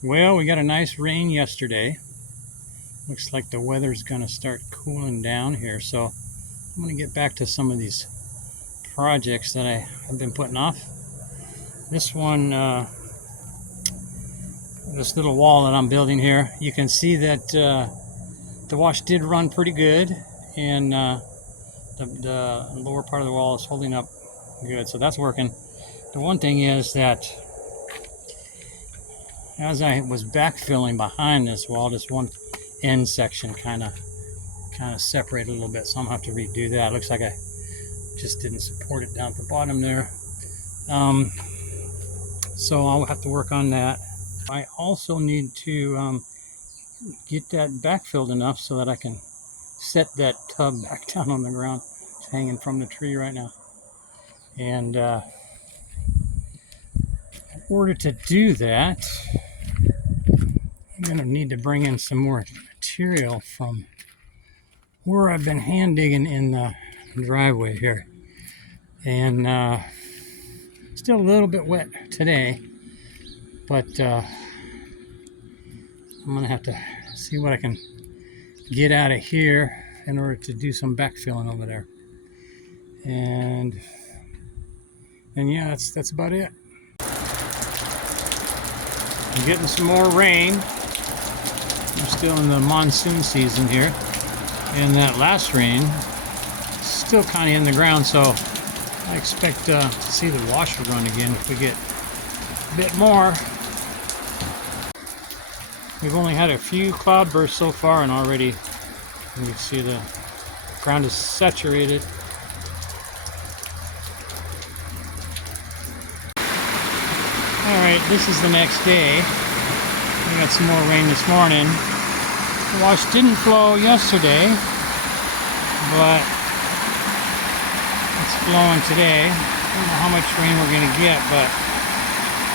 Well, we got a nice rain yesterday. Looks like the weather's going to start cooling down here. So I'm going to get back to some of these projects that I have been putting off. This one, this little wall that I'm building here, you can see that the wash did run pretty good, and the lower part of the wall is holding up good. So that's working. The one thing is that as I was backfilling behind this wall, this one end section kind of separated a little bit, so I'm gonna have to redo that. Looks like I just didn't support it down at the bottom there. So I'll have to work on that. I also need to get that backfilled enough so that I can set that tub back down on the ground. It's hanging from the tree right now. And in order to do that, I'm going to need to bring in some more material from where I've been hand digging in the driveway here. And still a little bit wet today, but I'm going to have to see what I can get out of here in order to do some backfilling over there. And yeah, that's about it. I'm getting some more rain. We're still in the monsoon season here, and that last rain is still kind of in the ground, so I expect to see the washer run again if we get a bit more. We've only had a few cloud bursts so far, and already you can see the ground is saturated. Alright, this is the next day. We got some more rain this morning. The wash didn't flow yesterday, but it's flowing today. I don't know how much rain we're going to get, but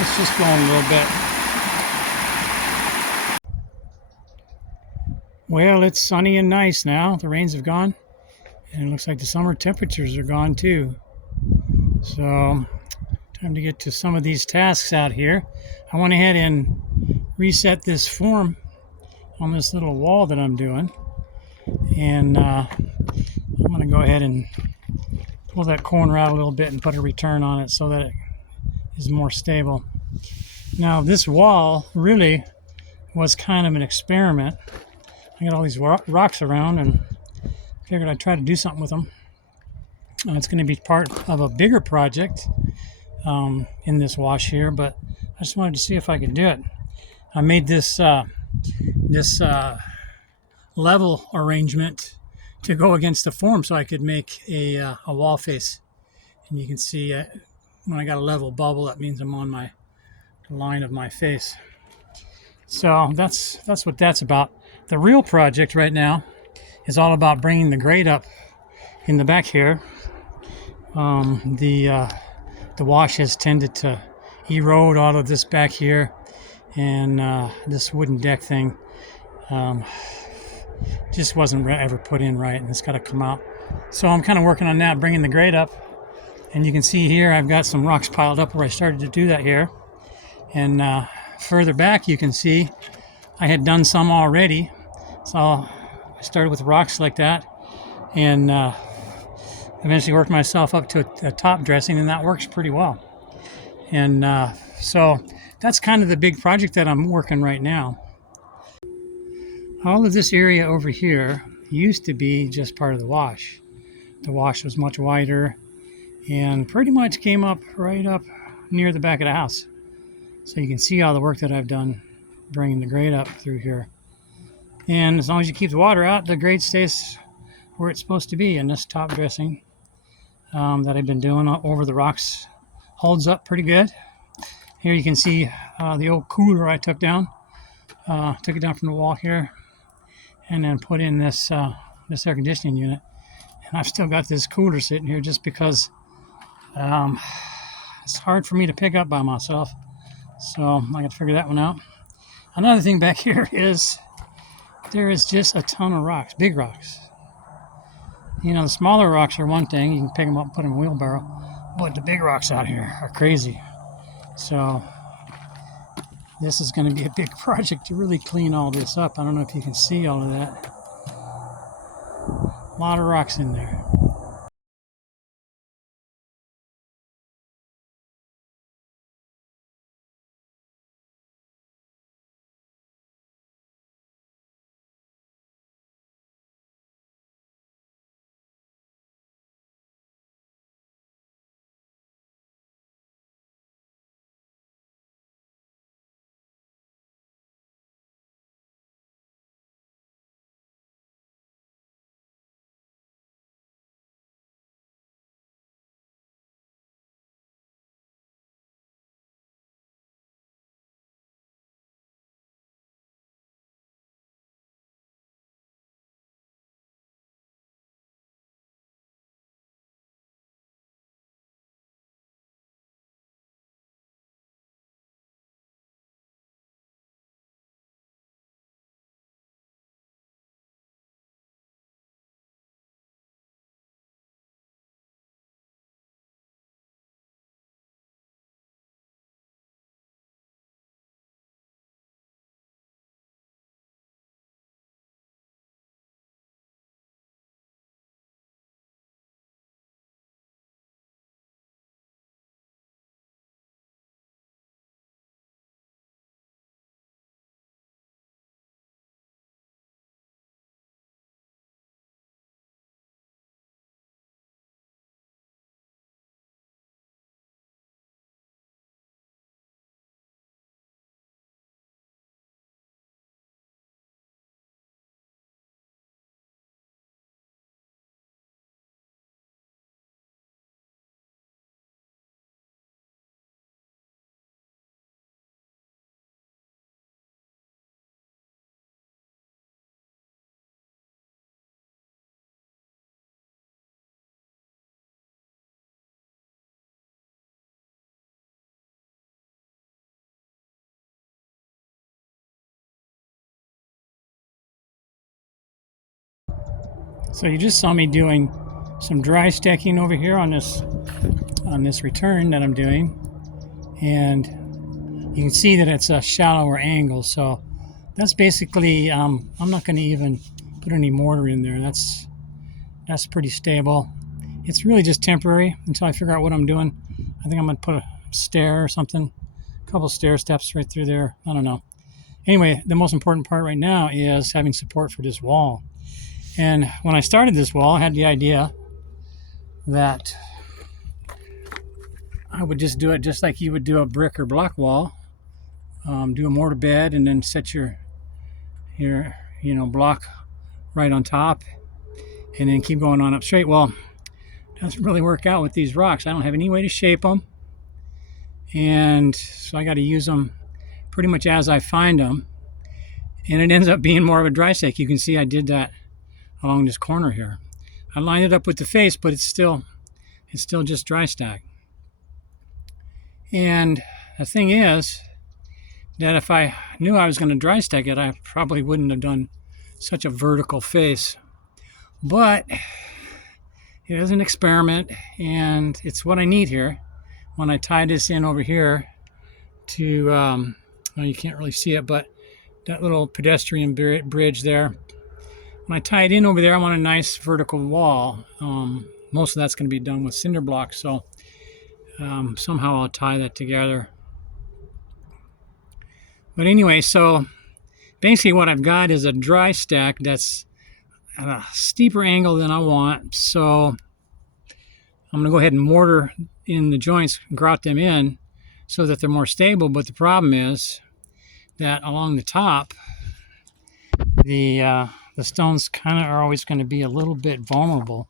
it's just flowing a little bit. Well, it's sunny and nice now. The rains have gone, and it looks like the summer temperatures are gone too. So time to get to some of these tasks out here. I went ahead and reset this form on this little wall that I'm doing, and I'm going to go ahead and pull that corner out a little bit and put a return on it so that it is more stable. Now, this wall really was kind of an experiment. I got all these rocks around and figured I'd try to do something with them. It's going to be part of a bigger project in this wash here, but I just wanted to see if I could do it. I made this level arrangement to go against the form so I could make a wall face. And you can see when I got a level bubble, that means I'm on the line of my face. So that's what that's about. The real project right now is all about bringing the grade up in the back here. The wash has tended to erode all of this back here, and this wooden deck thing just wasn't ever put in right, and it's got to come out. So I'm kind of working on that, bringing the grade up. And you can see here I've got some rocks piled up where I started to do that here. And further back you can see I had done some already. So I started with rocks like that, and eventually worked myself up to a top dressing, and that works pretty well. And so that's kind of the big project that I'm working right now. All of this area over here used to be just part of the wash. The wash was much wider and pretty much came up right up near the back of the house. So you can see all the work that I've done bringing the grade up through here. And as long as you keep the water out, the grade stays where it's supposed to be. And this top dressing that I've been doing over the rocks holds up pretty good. Here you can see the old cooler I took down. Took it down from the wall here, and then put in this air conditioning unit. And I've still got this cooler sitting here just because it's hard for me to pick up by myself. So I got to figure that one out. Another thing back here is there is just a ton of rocks, big rocks. You know, the smaller rocks are one thing. You can pick them up and put them in a wheelbarrow. But the big rocks out here are crazy. So This is going to be a big project to really clean all this up. I don't know if you can see all of that. A lot of rocks in there. So you just saw me doing some dry stacking over here on this return that I'm doing, and you can see that it's a shallower angle. So that's basically I'm not going to even put any mortar in there. That's pretty stable. It's really just temporary until I figure out what I'm doing. I think I'm going to put a stair or something, a couple stair steps right through there. I don't know. Anyway, the most important part right now is having support for this wall. And when I started this wall, I had the idea that I would just do it just like you would do a brick or block wall. Do a mortar bed and then set your block right on top, and then keep going on up straight. Well, it doesn't really work out with these rocks. I don't have any way to shape them, and so I got to use them pretty much as I find them, and it ends up being more of a dry stack. You can see I did that along this corner here. I lined it up with the face, but it's still just dry stack. And the thing is that if I knew I was going to dry stack it, I probably wouldn't have done such a vertical face. But it is an experiment, and it's what I need here. When I tie this in over here to, well, you can't really see it, but that little pedestrian bridge there, when I tie it in over there, I want a nice vertical wall. Most of that's going to be done with cinder blocks, so somehow I'll tie that together. But anyway, so basically what I've got is a dry stack that's at a steeper angle than I want. So I'm going to go ahead and mortar in the joints, grout them in so that they're more stable. But the problem is that along the top, the stones kind of are always going to be a little bit vulnerable,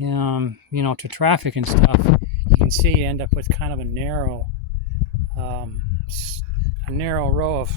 to traffic and stuff. You can see you end up with kind of a narrow row of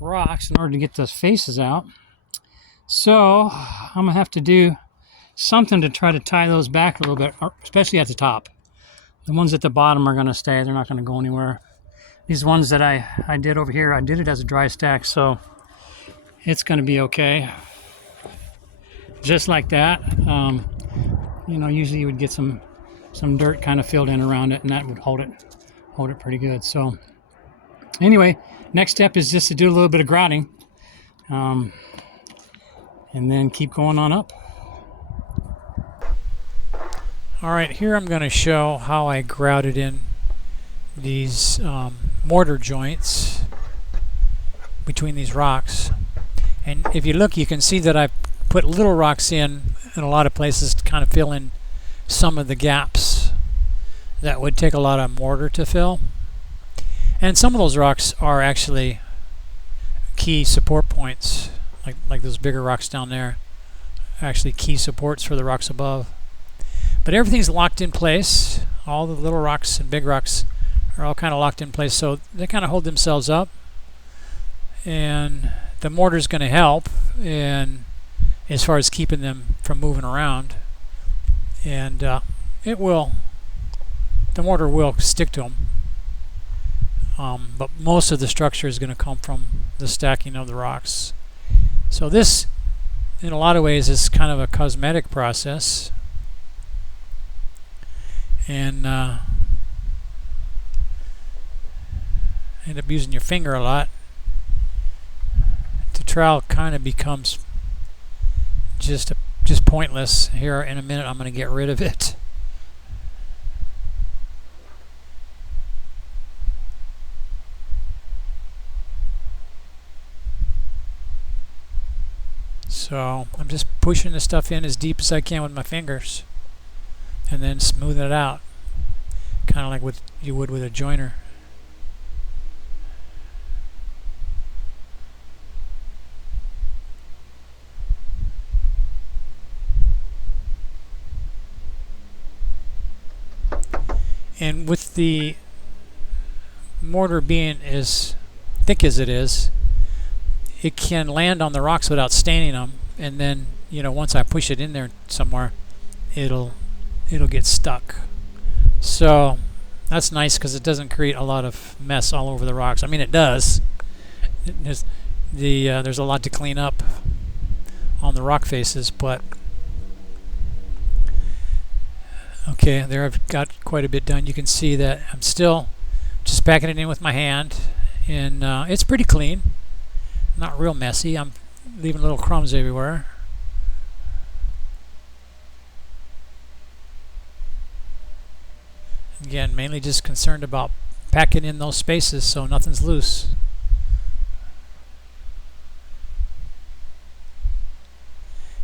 rocks in order to get those faces out. So I'm gonna have to do something to try to tie those back a little bit, especially at the top. The ones at the bottom are going to stay. They're not going to go anywhere. These ones that I did over here, I did it as a dry stack, so it's going to be okay. Just like that. Usually you would get some dirt kind of filled in around it, and that would hold it pretty good. So Anyway, next step is just to do a little bit of grouting, and then keep going on up. All right, here I'm going to show how I grouted in these mortar joints between these rocks. And if you look, you can see that I put little rocks in a lot of places to kind of fill in some of the gaps that would take a lot of mortar to fill. And some of those rocks are actually key support points, like those bigger rocks down there, actually key supports for the rocks above. But everything's locked in place. All the little rocks and big rocks are all kind of locked in place, so they kind of hold themselves up. And the mortar is going to help in as far as keeping them from moving around. And the mortar will stick to them. But most of the structure is going to come from the stacking of the rocks. So this, in a lot of ways, is kind of a cosmetic process. And end up using your finger a lot. The trowel kind of becomes just pointless. Here in a minute I'm going to get rid of it. So I'm just pushing the stuff in as deep as I can with my fingers, and then smoothing it out, kind of like what you would with a joiner. And with the mortar being as thick as it is, it can land on the rocks without staining them, and then, you know, once I push it in there somewhere, it'll get stuck. So that's nice because it doesn't create a lot of mess all over the rocks. I mean, it does. There's a lot to clean up on the rock faces, but okay, there I've got quite a bit done. You can see that I'm still just packing it in with my hand, and it's pretty clean. Not real messy. I'm leaving little crumbs everywhere. Again, mainly just concerned about packing in those spaces so nothing's loose.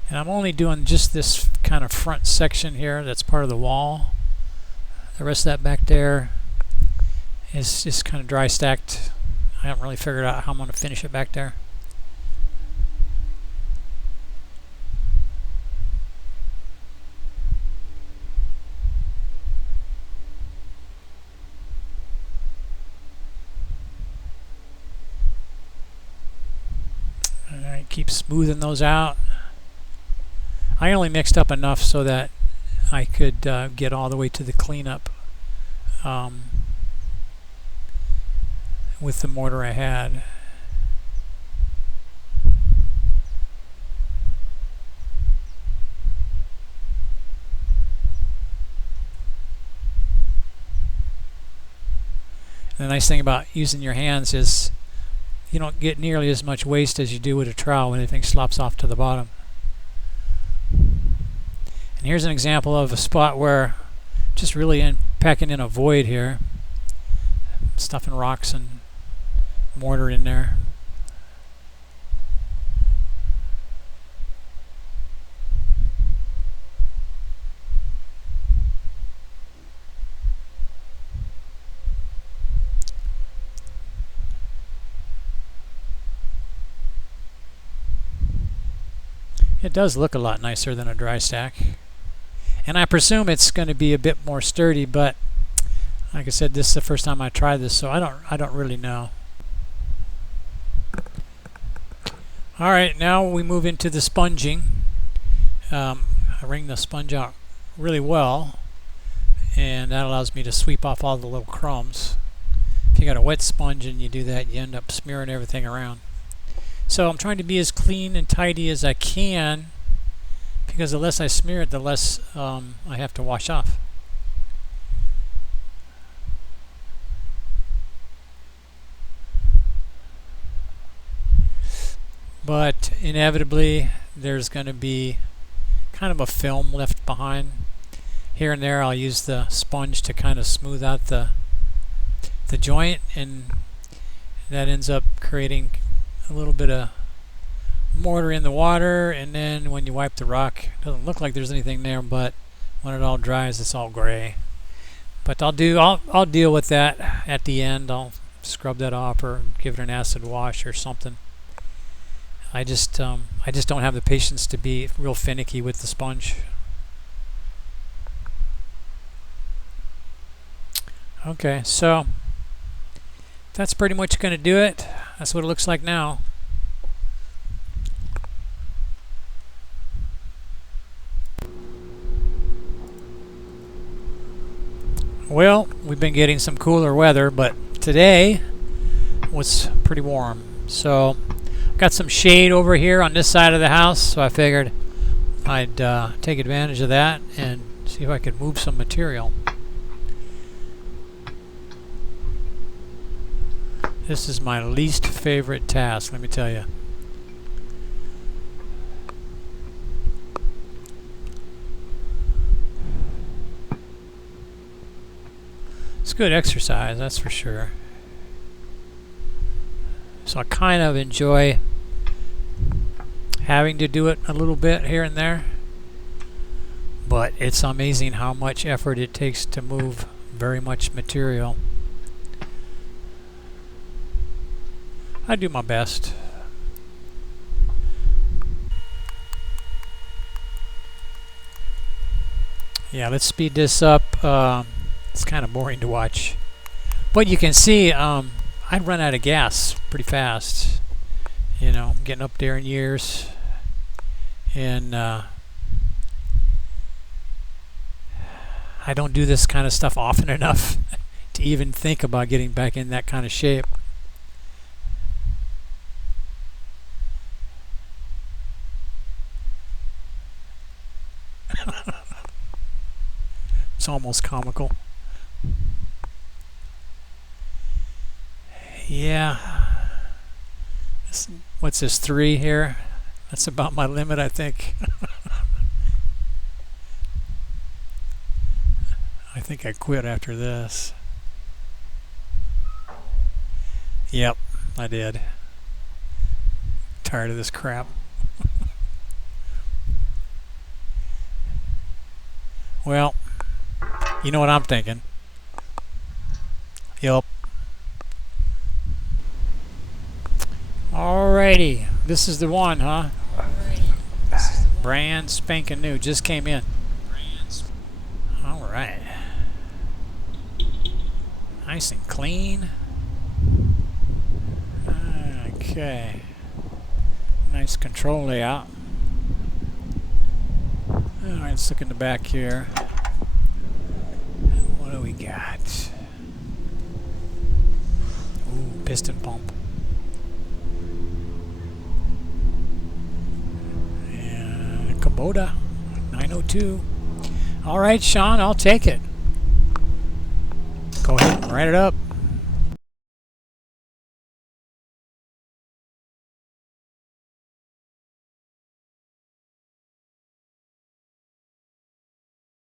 And I'm only doing just this kind of front section here that's part of the wall. The rest of that back there is just kind of dry stacked. I haven't really figured out how I'm going to finish it back there. Alright, keep smoothing those out. I only mixed up enough so that I could get all the way to the cleanup with the mortar I had. The nice thing about using your hands is you don't get nearly as much waste as you do with a trowel when anything slops off to the bottom. And here's an example of a spot where just really packing in a void here, stuffing rocks and mortar in there. It does look a lot nicer than a dry stack. And I presume it's going to be a bit more sturdy, but like I said, this is the first time I tried this, so I don't really know. All right, now we move into the sponging. I wring the sponge out really well, and that allows me to sweep off all the little crumbs. If you got a wet sponge and you do that, you end up smearing everything around. So I'm trying to be as clean and tidy as I can, because the less I smear it, the less I have to wash off. but inevitably there's going to be kind of a film left behind. Here and there I'll use the sponge to kind of smooth out the joint, and that ends up creating a little bit of mortar in the water, and then when you wipe the rock, it doesn't look like there's anything there, but when it all dries it's all gray. But I'll deal with that at the end. I'll scrub that off or give it an acid wash or something. I just don't have the patience to be real finicky with the sponge. Okay, so that's pretty much going to do it. That's what it looks like now. Well, we've been getting some cooler weather, but today was pretty warm. So got some shade over here on this side of the house, so I figured I'd take advantage of that and see if I could move some material. This is my least favorite task, let me tell you. It's good exercise, that's for sure. So I kind of enjoy having to do it a little bit here and there, but it's amazing how much effort it takes to move very much material. I do my best. Yeah, let's speed this up. It's kind of boring to watch, but you can see I'd run out of gas pretty fast. You know, I'm getting up there in years, and I don't do this kind of stuff often enough to even think about getting back in that kind of shape. It's almost comical. Yeah. What's this, 3 here? That's about my limit, I think. I think I quit after this. Yep, I did. Tired of this crap. Well, you know what I'm thinking. Yep. Alrighty, this is the one, huh? Brand spanking new, just came in. Alright. Nice and clean. Okay. Nice control layout. Alright, let's look in the back here. What do we got? Ooh, piston pump. And a Kubota 902. Alright, Sean, I'll take it. Go ahead and write it up.